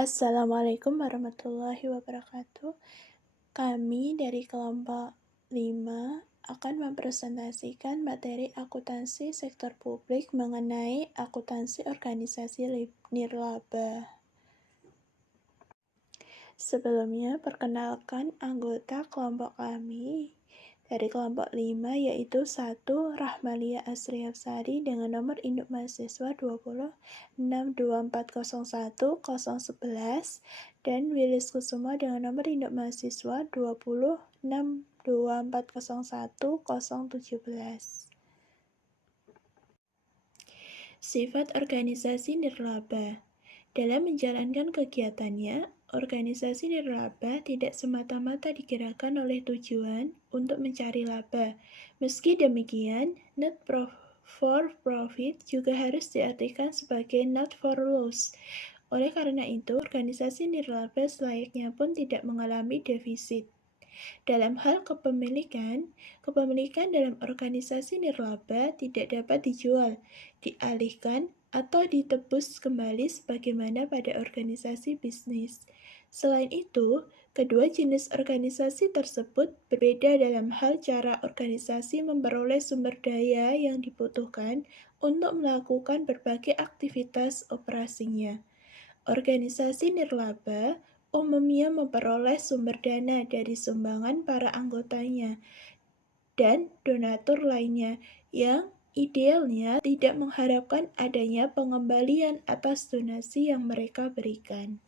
Assalamualaikum warahmatullahi wabarakatuh. Kami dari kelompok 5 akan mempresentasikan materi akuntansi sektor publik mengenai akuntansi organisasi nirlaba. Sebelumnya, perkenalkan anggota kelompok kami. Dari kelompok 5 yaitu 1. Rahmalia Asriapsari dengan nomor induk mahasiswa 2062401011 dan Willis Kusuma dengan nomor induk mahasiswa 2062401017. Sifat organisasi nirlaba. Dalam menjalankan kegiatannya, organisasi nirlaba tidak semata-mata digerakkan oleh tujuan untuk mencari laba. Meski demikian, not for profit juga harus diartikan sebagai not for loss. Oleh karena itu, organisasi nirlaba selayaknya pun tidak mengalami defisit. Dalam hal kepemilikan dalam organisasi nirlaba tidak dapat dijual, dialihkan, atau ditebus kembali sebagaimana pada organisasi bisnis. Selain itu, kedua jenis organisasi tersebut berbeda dalam hal cara organisasi memperoleh sumber daya yang dibutuhkan untuk melakukan berbagai aktivitas operasinya. Organisasi nirlaba umumnya memperoleh sumber dana dari sumbangan para anggotanya dan donatur lainnya yang idealnya tidak mengharapkan adanya pengembalian atas donasi yang mereka berikan.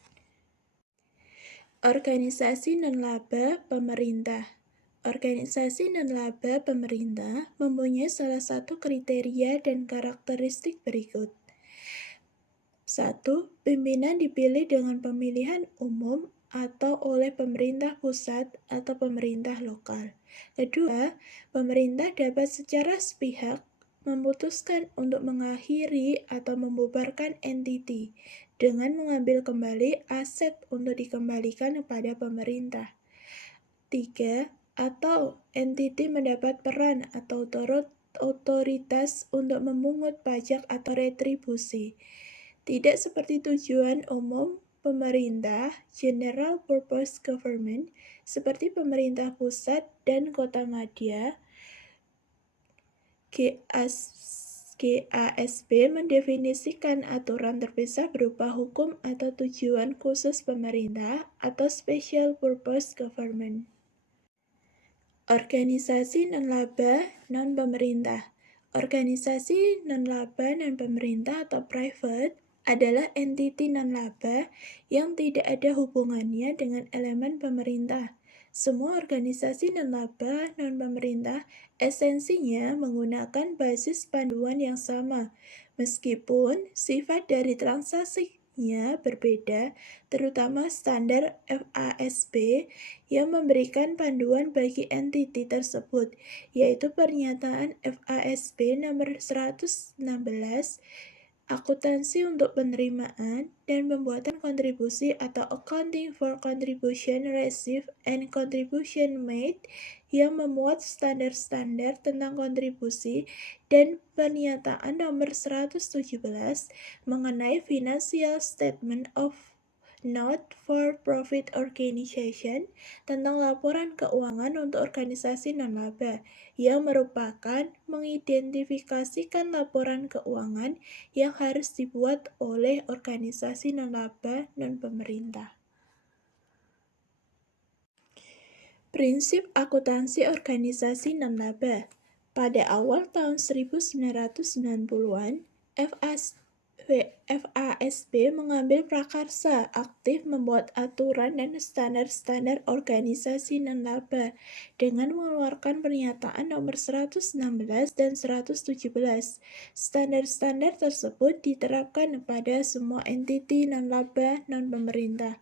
Organisasi non-laba pemerintah. Organisasi non-laba pemerintah mempunyai salah satu kriteria dan karakteristik berikut. 1. Pimpinan dipilih dengan pemilihan umum atau oleh pemerintah pusat atau pemerintah lokal. Kedua, pemerintah dapat secara sepihak memutuskan untuk mengakhiri atau membubarkan entiti dengan mengambil kembali aset untuk dikembalikan kepada pemerintah. 3. Atau entiti mendapat peran atau otoritas untuk memungut pajak atau retribusi. Tidak seperti tujuan umum pemerintah, general purpose government, seperti pemerintah pusat dan kota madya. GASB mendefinisikan aturan terpisah berupa hukum atau tujuan khusus pemerintah atau special purpose government. Organisasi non-laba non-pemerintah. Organisasi non-laba non-pemerintah atau private adalah entiti non-laba yang tidak ada hubungannya dengan elemen pemerintah. Semua organisasi non-laba non-pemerintah esensinya menggunakan basis panduan yang sama, meskipun sifat dari transaksinya berbeda, terutama standar FASB yang memberikan panduan bagi entiti tersebut, yaitu pernyataan FASB nomor 116, akuntansi untuk penerimaan dan pembuatan kontribusi atau accounting for contribution received and contribution made yang memuat standar-standar tentang kontribusi dan pernyataan nomor 117 mengenai financial statement of not-for-profit organization tentang laporan keuangan untuk organisasi non-laba yang merupakan mengidentifikasikan laporan keuangan yang harus dibuat oleh organisasi non-laba non-pemerintah. Prinsip akuntansi organisasi non-laba. Pada awal tahun 1990-an, FASB mengambil prakarsa aktif membuat aturan dan standar-standar organisasi non-laba dengan mengeluarkan pernyataan nomor 116 dan 117. Standar-standar tersebut diterapkan pada semua entiti non-laba non-pemerintah,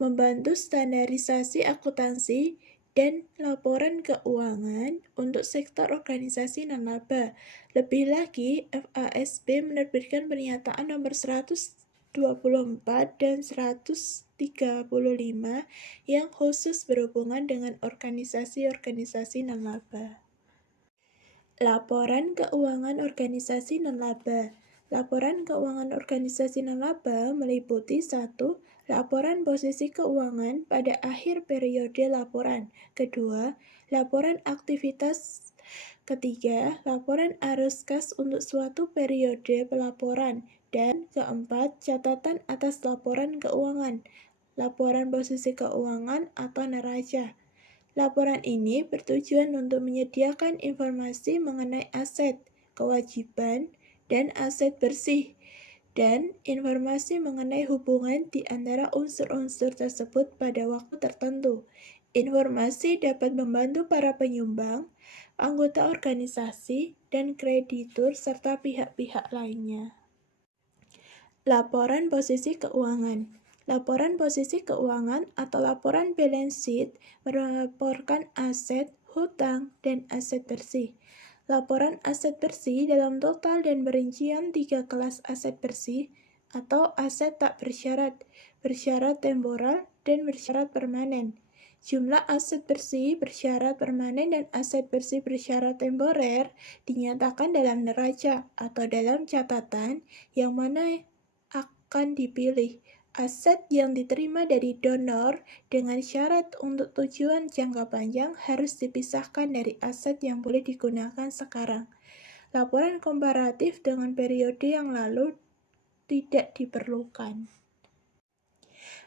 membantu standarisasi akuntansi dan laporan keuangan untuk sektor organisasi non-laba. Lebih lagi, FASB menerbitkan pernyataan nomor 124 dan 135 yang khusus berhubungan dengan organisasi-organisasi non-laba. Laporan keuangan organisasi non-laba. Laporan keuangan organisasi non-laba meliputi 1. laporan posisi keuangan pada akhir periode laporan. Kedua, laporan aktivitas. Ketiga, laporan arus kas untuk suatu periode pelaporan. Dan keempat, catatan atas laporan keuangan, laporan posisi keuangan atau neraca. Laporan ini bertujuan untuk menyediakan informasi mengenai aset, kewajiban, dan aset bersih, dan informasi mengenai hubungan di antara unsur-unsur tersebut pada waktu tertentu. Informasi dapat membantu para penyumbang, anggota organisasi, dan kreditur, serta pihak-pihak lainnya. Laporan posisi keuangan. Laporan posisi keuangan atau laporan balance sheet melaporkan aset, hutang, dan aset bersih. Laporan aset bersih dalam total dan perincian 3 kelas aset bersih atau aset tak bersyarat, bersyarat temporal, dan bersyarat permanen. Jumlah aset bersih bersyarat permanen dan aset bersih bersyarat temporer dinyatakan dalam neraca atau dalam catatan yang mana akan dipilih. Aset yang diterima dari donor dengan syarat untuk tujuan jangka panjang harus dipisahkan dari aset yang boleh digunakan sekarang. Laporan komparatif dengan periode yang lalu tidak diperlukan.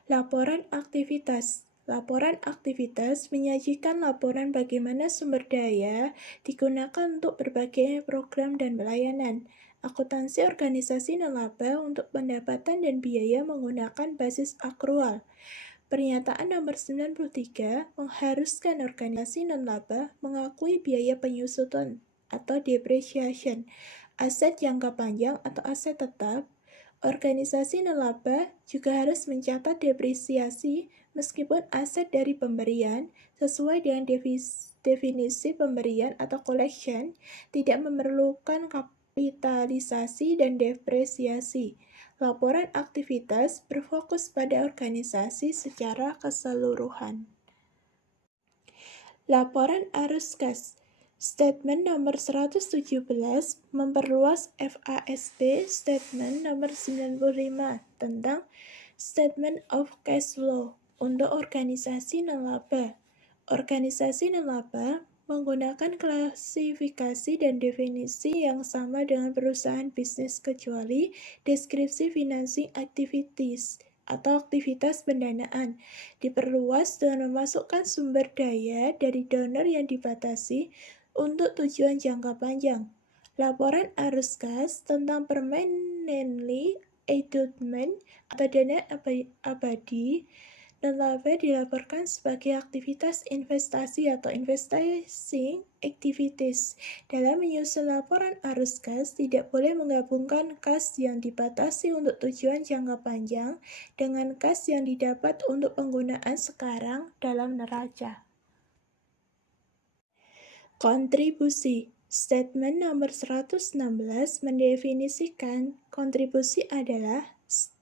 Laporan aktivitas. Laporan aktivitas menyajikan laporan bagaimana sumber daya digunakan untuk berbagai program dan pelayanan. Akuntansi organisasi nirlaba untuk pendapatan dan biaya menggunakan basis akrual. Pernyataan nomor 93 mengharuskan organisasi nirlaba mengakui biaya penyusutan atau depreciation, aset jangka panjang atau aset tetap. Organisasi nirlaba juga harus mencatat depresiasi meskipun aset dari pemberian sesuai dengan definisi pemberian atau collection tidak memerlukan kapitalisasi dan depresiasi. Laporan aktivitas berfokus pada organisasi secara keseluruhan. Laporan arus kas. Statement nomor 117 memperluas FASB Statement nomor 95 tentang Statement of Cash Flow untuk organisasi nirlaba. Organisasi nirlaba menggunakan klasifikasi dan definisi yang sama dengan perusahaan bisnis kecuali deskripsi financing activities atau aktivitas pendanaan diperluas dengan memasukkan sumber daya dari donor yang dibatasi untuk tujuan jangka panjang. Laporan arus kas tentang permanently endowment atau dana abadi nirlaba dilaporkan sebagai aktivitas investasi atau investing activities. Dalam menyusun laporan arus kas, tidak boleh menggabungkan kas yang dibatasi untuk tujuan jangka panjang dengan kas yang didapat untuk penggunaan sekarang dalam neraca. Kontribusi. Statement nomor 116 mendefinisikan kontribusi adalah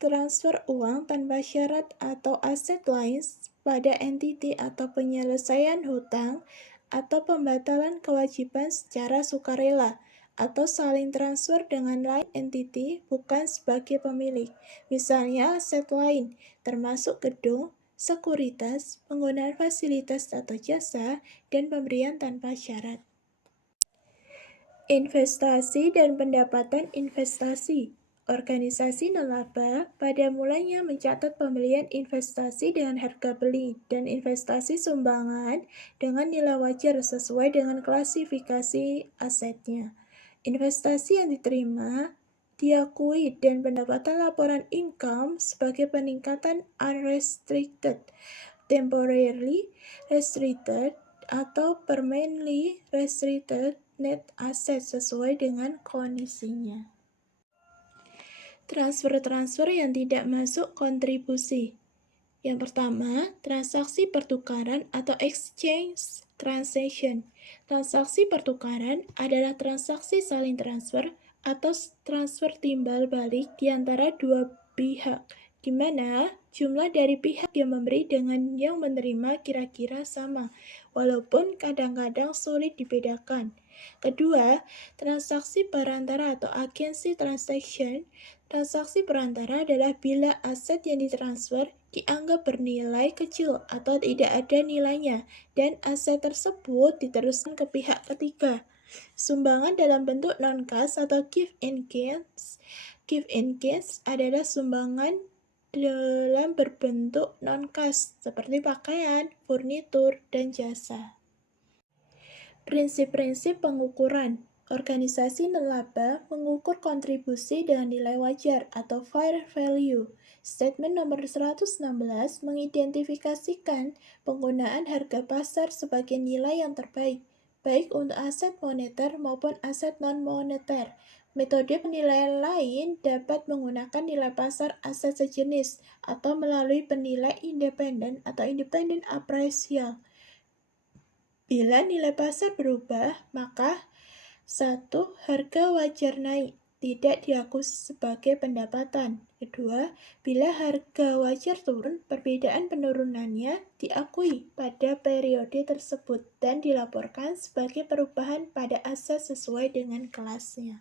transfer uang tanpa syarat atau aset lain pada entiti atau penyelesaian hutang atau pembatalan kewajiban secara sukarela atau saling transfer dengan lain entiti bukan sebagai pemilik. Misalnya aset lain, termasuk gedung, sekuritas, penggunaan fasilitas atau jasa, dan pemberian tanpa syarat. Investasi dan pendapatan investasi. Organisasi nirlaba pada mulanya mencatat pembelian investasi dengan harga beli dan investasi sumbangan dengan nilai wajar sesuai dengan klasifikasi asetnya. Investasi yang diterima diakui dan pendapatan laporan income sebagai peningkatan unrestricted, temporarily restricted, atau permanently restricted net asset sesuai dengan kondisinya. Transfer-transfer yang tidak masuk kontribusi. Yang pertama, transaksi pertukaran atau exchange transaction. Transaksi pertukaran adalah transaksi saling transfer atau transfer timbal balik di antara dua pihak, di mana jumlah dari pihak yang memberi dengan yang menerima kira-kira sama, walaupun kadang-kadang sulit dibedakan. Kedua, transaksi perantara atau agency transaction. Transaksi perantara adalah bila aset yang ditransfer dianggap bernilai kecil atau tidak ada nilainya, dan aset tersebut diteruskan ke pihak ketiga. Sumbangan dalam bentuk non-cash atau give in cash. Give in cash adalah sumbangan dalam berbentuk non-cash seperti pakaian, furnitur, dan jasa. Prinsip-prinsip pengukuran. Organisasi nirlaba mengukur kontribusi dengan nilai wajar atau fair value. Statement nomor 116 mengidentifikasikan penggunaan harga pasar sebagai nilai yang terbaik, baik untuk aset moneter maupun aset non-moneter. Metode penilaian lain dapat menggunakan nilai pasar aset sejenis atau melalui penilai independen atau independent appraisal. Bila nilai pasar berubah, maka 1. Harga wajar naik, tidak diakui sebagai pendapatan. Kedua, bila harga wajar turun, perbedaan penurunannya diakui pada periode tersebut dan dilaporkan sebagai perubahan pada aset sesuai dengan kelasnya.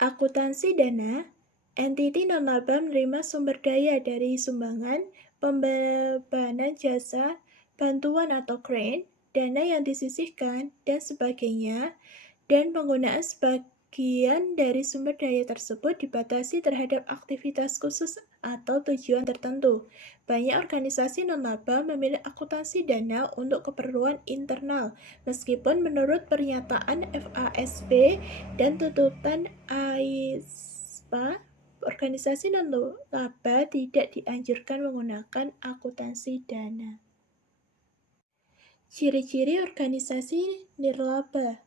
Akuntansi dana. Entiti non-laba menerima sumber daya dari sumbangan, pembebanan jasa, bantuan atau grant, dana yang disisihkan, dan sebagainya, dan penggunaan sebagian dari sumber daya tersebut dibatasi terhadap aktivitas khusus atau tujuan tertentu. Banyak organisasi non-laba memilih akuntansi dana untuk keperluan internal, meskipun menurut pernyataan FASB dan tuntutan AISPA, organisasi non-laba tidak dianjurkan menggunakan akuntansi dana. Ciri-ciri organisasi nirlaba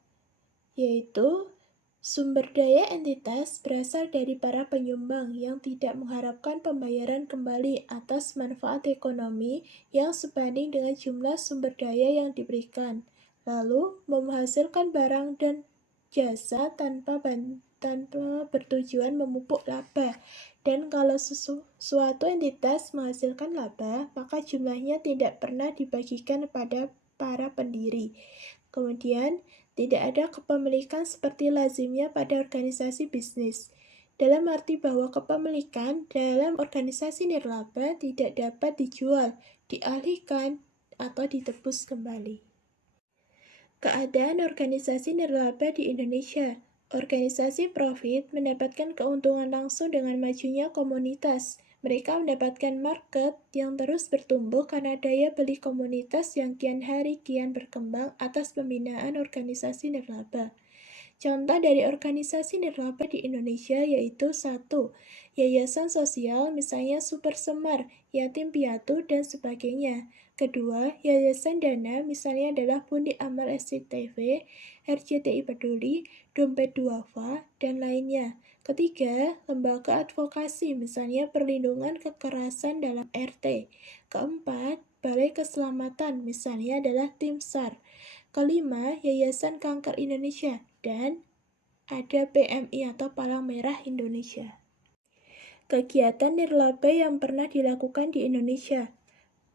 yaitu sumber daya entitas berasal dari para penyumbang yang tidak mengharapkan pembayaran kembali atas manfaat ekonomi yang sebanding dengan jumlah sumber daya yang diberikan, lalu menghasilkan barang dan jasa tanpa bertujuan memupuk laba. Dan kalau suatu entitas menghasilkan laba, maka jumlahnya tidak pernah dibagikan pada para pendiri. Kemudian, tidak ada kepemilikan seperti lazimnya pada organisasi bisnis. Dalam arti bahwa kepemilikan dalam organisasi nirlaba tidak dapat dijual, dialihkan, atau ditebus kembali. Keadaan organisasi nirlaba di Indonesia. Organisasi profit mendapatkan keuntungan langsung dengan majunya komunitas. Mereka mendapatkan market yang terus bertumbuh karena daya beli komunitas yang kian hari kian berkembang atas pembinaan organisasi nirlaba. Contoh dari organisasi nirlaba di Indonesia yaitu 1. Yayasan sosial misalnya Super Semar, Yatim Piatu, dan sebagainya. Kedua, yayasan dana misalnya adalah Pundi Amal SCTV, RCTI Peduli, Dompet Duafa, dan lainnya. Ketiga, lembaga advokasi misalnya Perlindungan Kekerasan dalam RT. Keempat, Balai Keselamatan misalnya adalah Tim SAR. Kelima, Yayasan Kanker Indonesia, dan ada PMI atau Palang Merah Indonesia. Kegiatan nirlaba yang pernah dilakukan di Indonesia.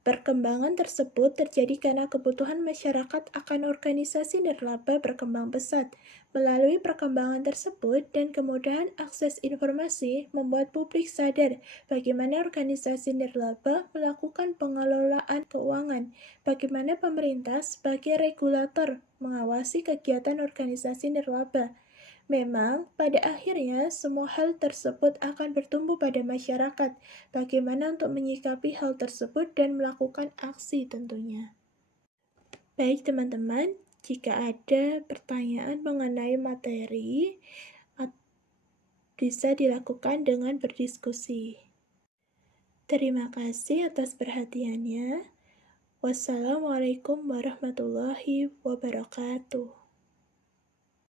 Perkembangan tersebut terjadi karena kebutuhan masyarakat akan organisasi nirlaba berkembang pesat. Melalui perkembangan tersebut dan kemudahan akses informasi membuat publik sadar bagaimana organisasi nirlaba melakukan pengelolaan keuangan, bagaimana pemerintah sebagai regulator mengawasi kegiatan organisasi nirlaba. Memang, pada akhirnya semua hal tersebut akan bertumbuh pada masyarakat. Bagaimana untuk menyikapi hal tersebut dan melakukan aksi tentunya. Baik teman-teman, jika ada pertanyaan mengenai materi, bisa dilakukan dengan berdiskusi. Terima kasih atas perhatiannya. Wassalamualaikum warahmatullahi wabarakatuh.